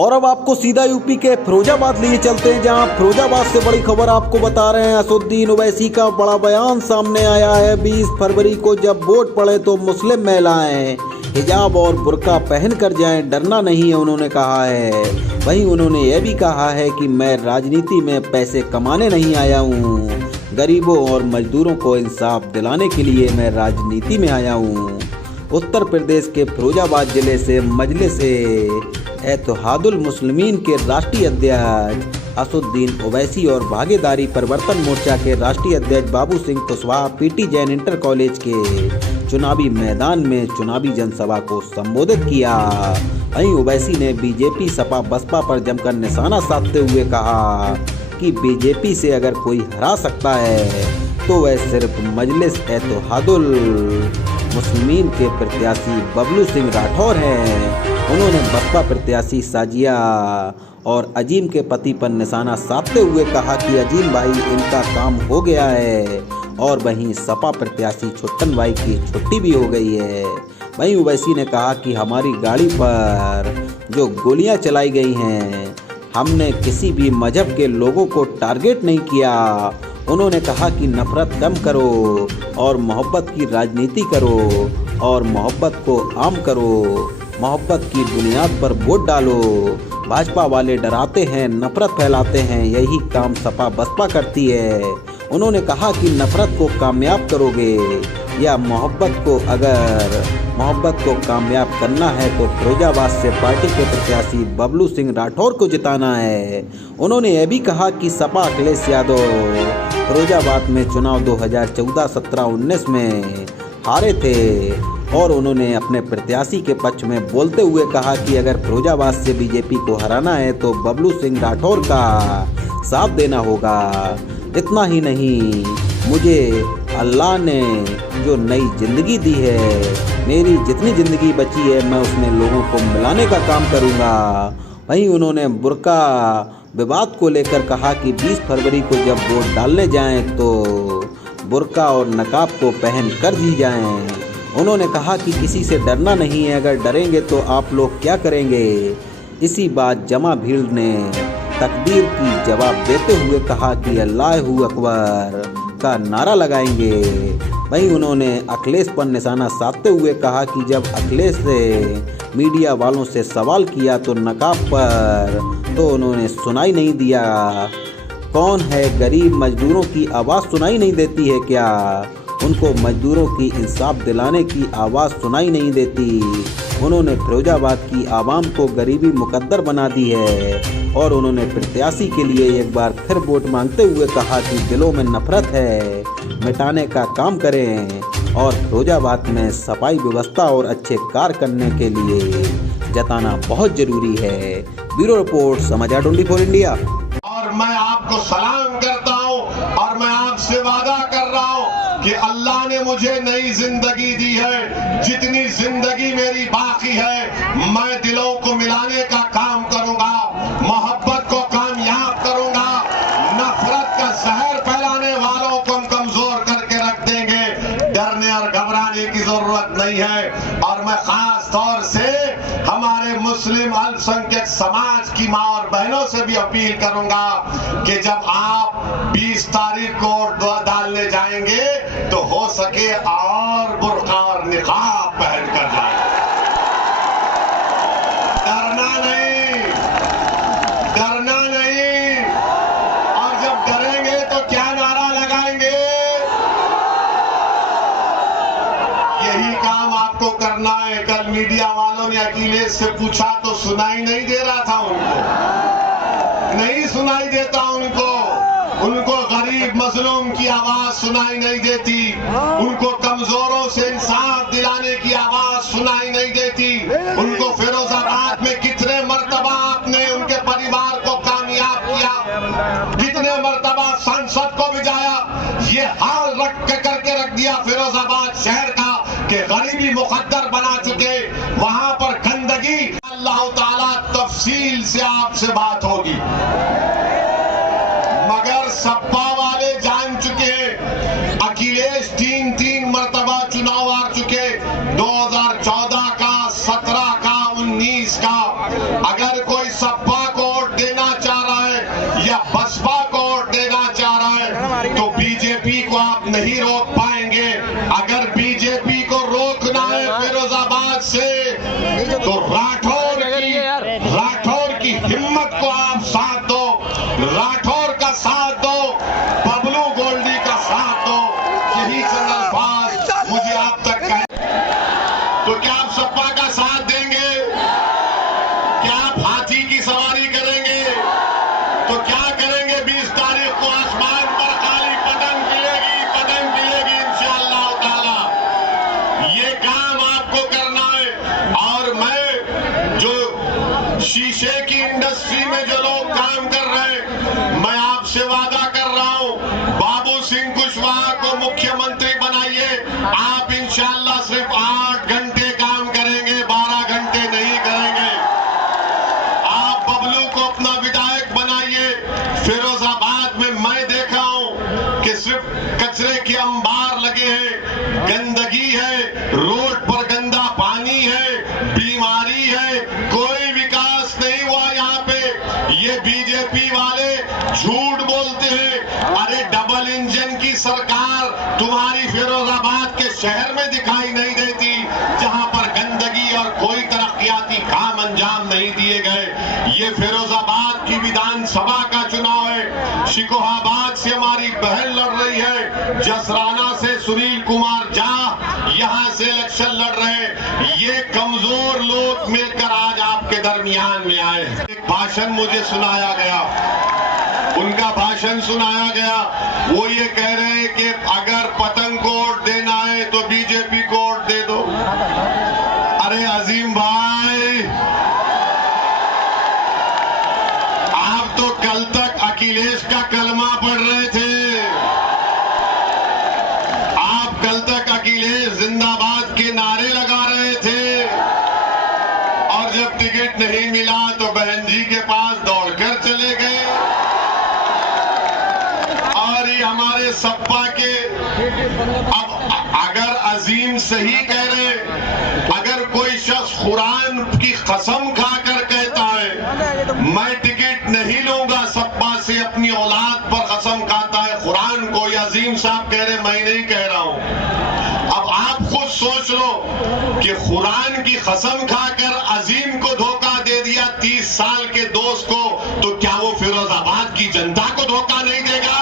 और अब आपको सीधा यूपी के फिरोजाबाद लिए चलते हैं, जहां फिरोजाबाद से बड़ी खबर आपको बता रहे हैं। असदुद्दीन ओवैसी का बड़ा बयान सामने आया है। 20 फरवरी को जब वोट पड़े तो मुस्लिम महिलाएं हिजाब और बुर्का पहन कर जाएं, डरना नहीं है, उन्होंने कहा है। वहीं उन्होंने यह भी कहा है कि मैं राजनीति में पैसे कमाने नहीं आया हूँ, गरीबों और मजदूरों को इंसाफ दिलाने के लिए मैं राजनीति में आया हूँ। उत्तर प्रदेश के फिरोजाबाद जिले से मजलिस-ए-इत्तेहादुल मुस्लिमीन के राष्ट्रीय अध्यक्ष असदुद्दीन ओवैसी और भागीदारी परिवर्तन मोर्चा के राष्ट्रीय अध्यक्ष Babu Singh Kushwaha PT Jain inter college के चुनावी मैदान में चुनावी जनसभा को संबोधित किया। वहीं ओवैसी ने बीजेपी, सपा, बसपा पर जमकर निशाना साधते हुए कहा कि बीजेपी से अगर कोई हरा सकता है तो वह सिर्फ मजलिस-ए-इत्तेहादुल मुस्लिमीन के प्रत्याशी बबलू सिंह राठौर हैं। उन्होंने बसपा प्रत्याशी साजिया और अजीम के पति पर निशाना साधते हुए कहा कि अजीम भाई इनका काम हो गया है, और वहीं सपा प्रत्याशी छुट्टन भाई की छुट्टी भी हो गई है। वहीं ओवैसी ने कहा कि हमारी गाड़ी पर जो गोलियां चलाई गई हैं, हमने किसी भी मजहब के लोगों को टारगेट नहीं किया। उन्होंने कहा कि नफरत कम करो और मोहब्बत की राजनीति करो और मोहब्बत को आम करो, मोहब्बत की बुनियाद पर वोट डालो। भाजपा वाले डराते हैं, नफरत फैलाते हैं, यही काम सपा बसपा करती है। उन्होंने कहा कि नफरत को कामयाब करोगे या मोहब्बत को कामयाब करना है तो फिरोजाबाद से पार्टी के प्रत्याशी बबलू सिंह राठौर को जिताना है। उन्होंने यह भी कहा कि सपा अखिलेश यादव फिरोजाबाद में चुनाव 2014, 17, 19 में हारे थे, और उन्होंने अपने प्रत्याशी के पक्ष में बोलते हुए कहा कि अगर फिरोजाबाद से बीजेपी को हराना है तो बबलू सिंह राठौर का साथ देना होगा। इतना ही नहीं, मुझे अल्लाह ने जो नई ज़िंदगी दी है, मेरी जितनी ज़िंदगी बची है मैं उसमें लोगों को मिलाने का काम करूँगा। वहीं उन्होंने बुर्का विवाद को लेकर कहा कि 20 फरवरी को जब वोट डालने जाएं तो बुर्का और नकाब को पहन कर दी जाएं। उन्होंने कहा कि किसी से डरना नहीं है, अगर डरेंगे तो आप लोग क्या करेंगे। इसी बात जमा भीड़ ने तकदीर की जवाब देते हुए कहा कि अल्लाहू अकबर का नारा लगाएंगे। वहीं उन्होंने अखिलेश पर निशाना साधते हुए कहा कि जब अखिलेश से मीडिया वालों से सवाल किया तो नकाब पर तो उन्होंने सुनाई नहीं दिया। कौन है गरीब मजदूरों की आवाज़ सुनाई नहीं देती है क्या? उनको मजदूरों की इंसाफ दिलाने की आवाज़ सुनाई नहीं देती। उन्होंने फिरोजाबाद की आवाम को गरीबी मुकद्दर बना दी है, और उन्होंने प्रत्याशी के लिए एक बार फिर वोट मांगते हुए कहा कि दिलों में नफरत है, मिटाने का काम करें और फिरोजाबाद में सफाई व्यवस्था और अच्छे कार्य करने के लिए जताना बहुत जरूरी है। ब्यूरो रिपोर्ट, समाचार 24 इंडिया। और मैं आपको सलाम करता हूं और मैं आपसे वादा कर रहा हूं कि अल्लाह ने मुझे नई जिंदगी दी है। जितनी जिंदगी मेरी बाकी है मैं दिलों को मिलाने का काम करूंगा, मोहब्बत को कामयाब करूंगा, नफरत का जहर फैलाने वालों को हम कमजोर करके रख देंगे। डरने और घबराने की जरूरत नहीं है। और मैं खास तौर से हमारे मुस्लिम अल्पसंख्यक समाज की माँ और बहनों से भी अपील करूंगा कि जब आप 20 तारीख को वोट डालने जाएंगे तो हो सके और बुर्का और निकाब पहन कर जाए। डरना नहीं, डरना नहीं। और जब डरेंगे तो क्या नारा लगाएंगे? यही काम आपको करना है। कल मीडिया वालों ने अखिलेश से पूछा तो सुनाई नहीं दे रहा था उनको, नहीं सुनाई देता उनको गरीब मजलूम की आवाज सुनाई नहीं देती, उनको कमजोरों से इंसाफ दिलाने की आवाज सुनाई नहीं देती, उनको फिरोजाबाद में कितने मर्तबा आपने उनके परिवार को कामयाब किया, कितने मर्तबा संसद को भिजाया। ये हाल करके रख दिया फिरोजाबाद शहर का कि गरीबी मुकद्दर बना चुके। वहां पर गंदगी, अल्लाह ताला तफसील से आपसे बात होगी। मगर सपा वाले जान चुके हैं, अखिलेश तीन मर्तबा चुनाव हार चुके, 2014 का, 17 का, 19 का। अगर कोई सपा राठौर की हिम्मत को आप साथ दो, राठौर का साथ दो, बबलू गोल्डी का साथ दो। यही चंद अल्फाज मुझे आप तक कहे। तो क्या आप सपा का साथ देंगे? क्या आप हाथी की सवारी करेंगे? तो क्या करेंगे 20 तारीख को आसमान पर काली पतंग खिलेगी इंशाअल्लाह ताला। ये काम आपको करना है। और मैं जो शीशे की इंडस्ट्री में जो लोग काम कर रहे हैं, मैं आपसे वादा कर रहा हूं, बाबू सिंह कुशवाहा को मुख्यमंत्री बनाइए। आप इंशाअल्लाह सिर्फ 8 घंटे काम करेंगे, 12 घंटे नहीं करेंगे। आप बबलू को अपना विधायक बनाइए। फिरोजाबाद में मैं देखा हूं कि सिर्फ कचरे के अंबार लगे हैं, गंदगी है, रोड पर गंदा पानी है, बीमारी है, कोई विकास नहीं हुआ यहाँ पे। ये बीजेपी वाले झूठ बोलते हैं। अरे डबल इंजन की सरकार तुम्हारी फिरोजाबाद के शहर में दिखाई नहीं देती, जहां पर गंदगी और कोई तरक्याती काम अंजाम नहीं दिए गए। ये फिरोजाबाद की विधानसभा का चुनाव है। शिकोहाबाद से हमारी बहन लड़ रही है, जसराना से सुनील कुमार झा यहां से इलेक्शन लड़ रहे हैं। ये कमजोर लोग मिलकर आज आपके दरमियान में आए। एक भाषण मुझे सुनाया गया, उनका भाषण सुनाया गया। वो ये कह रहे हैं कि अगर पतंग को वोट देना है तो बीजेपी को वोट दे दो। अरे अजीम भाई, आप तो कल तक अखिलेश का कलमा पढ़ रहे थे। आप कल तक अखिलेश जिंदाबाद के नारे लगा रहे थे, और जब टिकट नहीं मिला तो बहन जी के पास दौड़कर चले गए। और ये हमारे सपा के, अब अगर अजीम सही कह रहे, अगर कोई शख्स कुरान की कसम खाकर कहता है मैं टिकट नहीं लूंगा, सपा से अपनी औलाद पर कसम खाता है कुरान को, या अजीम साहब कह रहे मैं नहीं कह रहा हूं। अब आप खुद सोच लो कि कुरान की कसम खाकर अजीम को धोखा दे दिया 30 साल के दोस्त को, तो क्या वो फिरोजाबाद की जनता को धोखा नहीं देगा?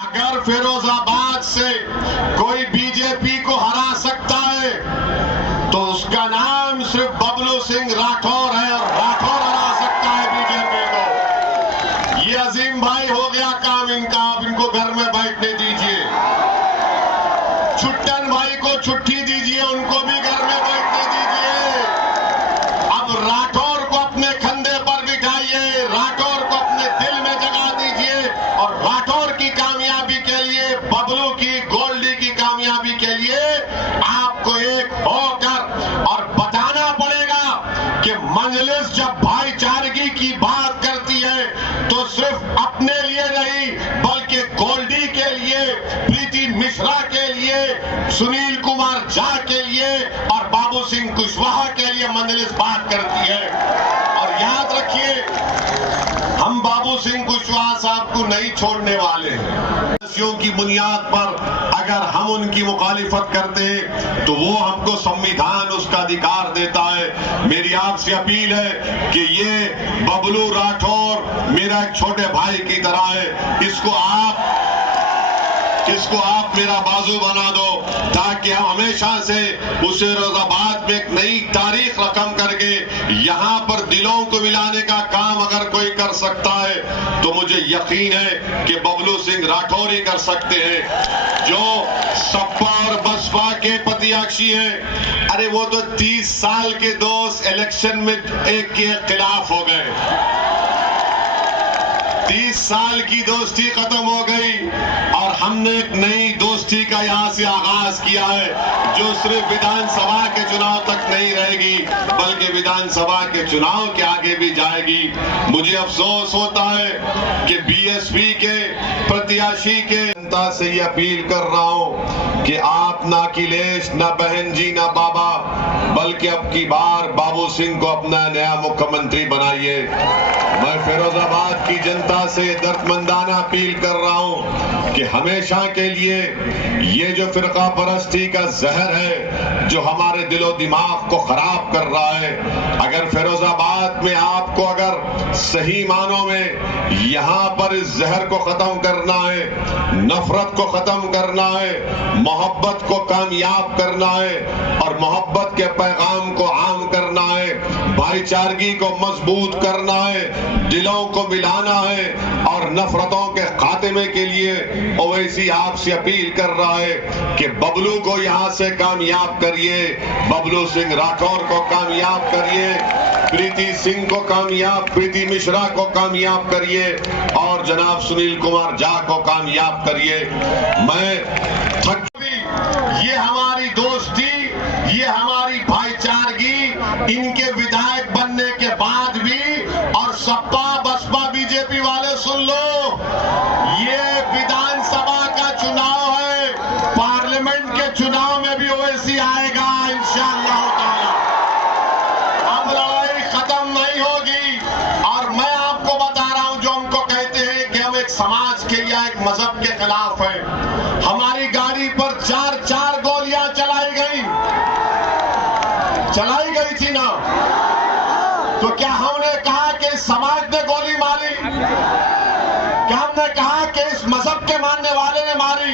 अगर फिरोजाबाद से कोई बीजेपी को हरा सकता है तो उसका नाम सिर्फ बबलू सिंह राठौर है, और राठौर हरा सकता है बीजेपी को। ये अजीम भाई हो गया काम इनका, आप इनको घर में बैठने दीजिए। छुट्टन भाई को छुट्टी दीजिए, उनको भी घर में बैठने दीजिए। अब राठौर को अपने कंधे पर बिठाइए, राठौर को अपने दिल में जगा दीजिए, और राठौर की कामयाबी के लिए, बबलू की, गोल्डी की कामयाबी के लिए आपको एक होकर और बताना पड़ेगा कि मजलिस जब भाईचारगी की बात करती है तो सिर्फ अपने लिए नहीं, बल्कि गोल्डी के लिए, प्रीति मिश्रा के लिए, सुनील कुमार झा के लिए और बाबू सिंह कुशवाहा के लिए मजलिस बात करती है। और याद रखिए, हम बाबू सिंह कुशवाहा साहब को नहीं छोड़ने वाले हैं। की बुनियाद पर अगर हम उनकी मुखालिफत करते हैं तो वो हमको संविधान उसका अधिकार देता है। मेरी आपसे अपील है कि ये बबलू राठौर मेरा एक छोटे भाई की तरह है, इसको आप मेरा बाजू बना दो, ताकि हम हमेशा से उसे फिरोजाबाद में एक नई तारीख रकम करके यहाँ पर दिलों को मिलाने का काम अगर कोई कर सकता है तो मुझे यकीन है कि बबलू सिंह राठौर ही कर सकते हैं, जो सपा और बसपा के प्रत्याशी हैं। अरे वो तो 30 साल के दोस्त इलेक्शन में एक के खिलाफ हो गए, 30 साल की दोस्ती खत्म हो गई और हमने एक नई दोस्ती का यहाँ से आगाज किया है, जो सिर्फ विधानसभा के चुनाव तक नहीं रहेगी बल्कि विधानसभा के चुनाव के आगे भी जाएगी। मुझे अफसोस होता है कि बीएसपी के प्रत्याशी के जनता से ये अपील कर रहा हूँ कि आप ना अखिलेश, ना बहन जी, ना बाबा, बल्कि अब की बार बाबू सिंह को अपना नया मुख्यमंत्री बनाइए। मैं फिरोजाबाद की जनता से दर्दमंदाना अपील कर रहा हूं कि हमेशा के लिए ये जो फिरका परस्ती का जहर है जो हमारे दिलो दिमाग को खराब कर रहा है, अगर फिरोजाबाद में आपको अगर सही मानों में यहाँ पर इस जहर को खत्म करना है, नफरत को खत्म करना है, मोहब्बत को कामयाब करना है और मोहब्बत के पैगाम को आम करना है, भाईचारगी को मजबूत करना है, दिलों को मिलाना है और नफरतों के खात्मे के लिए ओवैसी आपसे अपील कर रहा है कि बबलू को यहां से कामयाब करिए, बबलू सिंह राठौर को कामयाब करिए, प्रीति सिंह को कामयाब, प्रीति मिश्रा को कामयाब करिए और जनाब सुनील कुमार झा को कामयाब करिए। ये हमारी दोस्ती, ये हमारी भाईचारगी, इनके विधायक बनने के बाद भी, और सपा बसपा बीजेपी वाले सुन लो, ये विधानसभा का चुनाव है, पार्लियामेंट के चुनाव में भी ओवैसी आएगा इंशाअल्लाह ताला। अब लड़ाई खत्म नहीं होगी और मैं आपको बता रहा हूं, जो हमको कहते हैं कि हम एक समाज के या एक मजहब के खिलाफ हैं, हमारी गाड़ी पर 4-4 गोलियां चलाई गई थी ना, तो क्या हमने कहा कि इस समाज ने गोली मारी? क्या हमने कहा कि इस मजहब के मानने वाले ने मारी?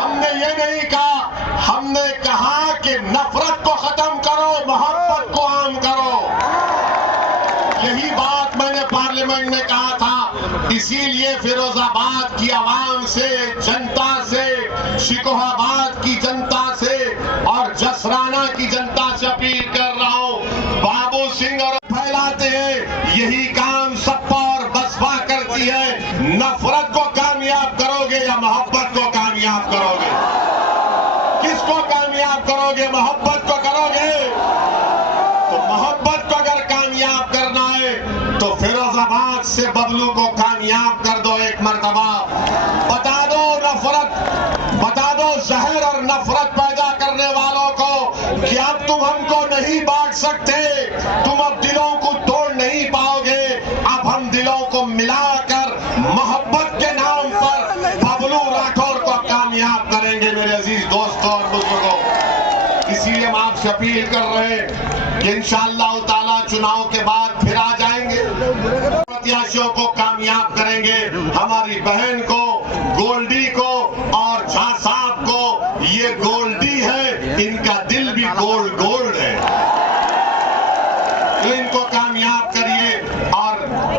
हमने ये नहीं कहा, हमने कहा कि नफरत को खत्म करो, मोहब्बत को आम करो। यही बात मैंने पार्लियामेंट में कहा था, इसीलिए फिरोजाबाद की आवाम से, जनता से, शिकोहाबाद की जनता से और जसराना की जनता से अपील कर रहा हूं, बाबू सिंह और फैलाते हैं, यही काम सपा और बसपा करती है। नफरत को कामयाब करोगे या मोहब्बत को कामयाब करोगे? किसको कामयाब करोगे? मोहब्बत को करोगे? तो मोहब्बत को अगर कामयाब करना है तो फिरोजाबाद से बबलू को कामयाब कर दो एक मर्तबा। बता दो नफरत, बता दो जहर और नफरत पैदा करने वालों को कि अब तुम हमको नहीं बांट सकते, तुम अब दिलों को तोड़ नहीं पाओगे, अब हम दिलों को मिलाकर मोहब्बत के नाम पर बबलू राठौर को कामयाब करेंगे मेरे अजीज दोस्तों और बुजुर्गों। इसीलिए हम आपसे अपील कर रहे हैं कि इंशाअल्लाह ताला चुनाव के बाद फिर आ जाएंगे, प्रत्याशियों को कामयाब करेंगे, हमारी बहन को, गोल्डी को और झा साहब को। ये गोल्डी है, इनका दिल भी गोल्ड है, तो इनको कामयाब करिए और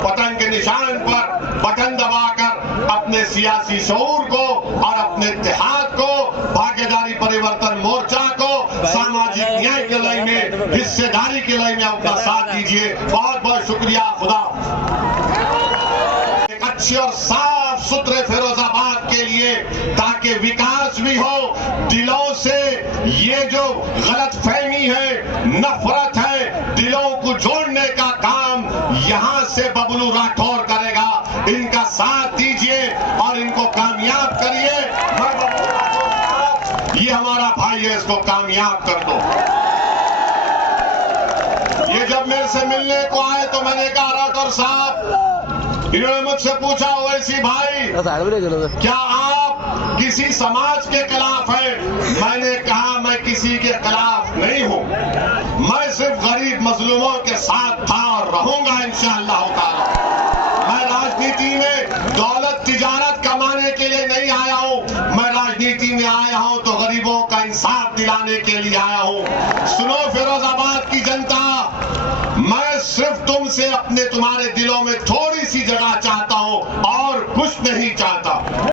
पतंग के निशान पर बटन दबाकर अपने सियासी शऊर को और अपने इत्तेहाद को, भागीदारी परिवर्तन मोर्चा को सामाजिक न्याय के लय में, हिस्सेदारी के लय में अपना साथ दीजिए। बहुत बहुत शुक्रिया। खुदा एक अच्छे और साफ सुथरे फिरोजाबाद के लिए, ताकि विकास भी हो, दिलों से ये जो गलत फहमी है, नफरत है, दिलों को जोड़ने का काम यहां से बबलू राठौर करेगा। इनका साथ दीजिए और इनको कामयाब करिए। ये हमारा भाई है, इसको कामयाब कर दो। ये जब मेरे से मिलने को आए तो मैंने कहा राठौर साहब, इन्होंने मुझसे पूछा ओवैसी भाई क्या आप किसी समाज के खिलाफ हैं? मैंने कहा मैं किसी के खिलाफ नहीं हूं, मैं सिर्फ गरीब मजलूमों के साथ था और रहूंगा इंशाअल्लाह ताला। मैं राजनीति में दौलत तिजारत कमाने के लिए नहीं आया हूं, मैं राजनीति में आया हूं तो गरीबों का इंसाफ दिलाने के लिए आया हूं। सुनो फिरोजाबाद की जनता, मैं सिर्फ तुमसे अपने तुम्हारे दिल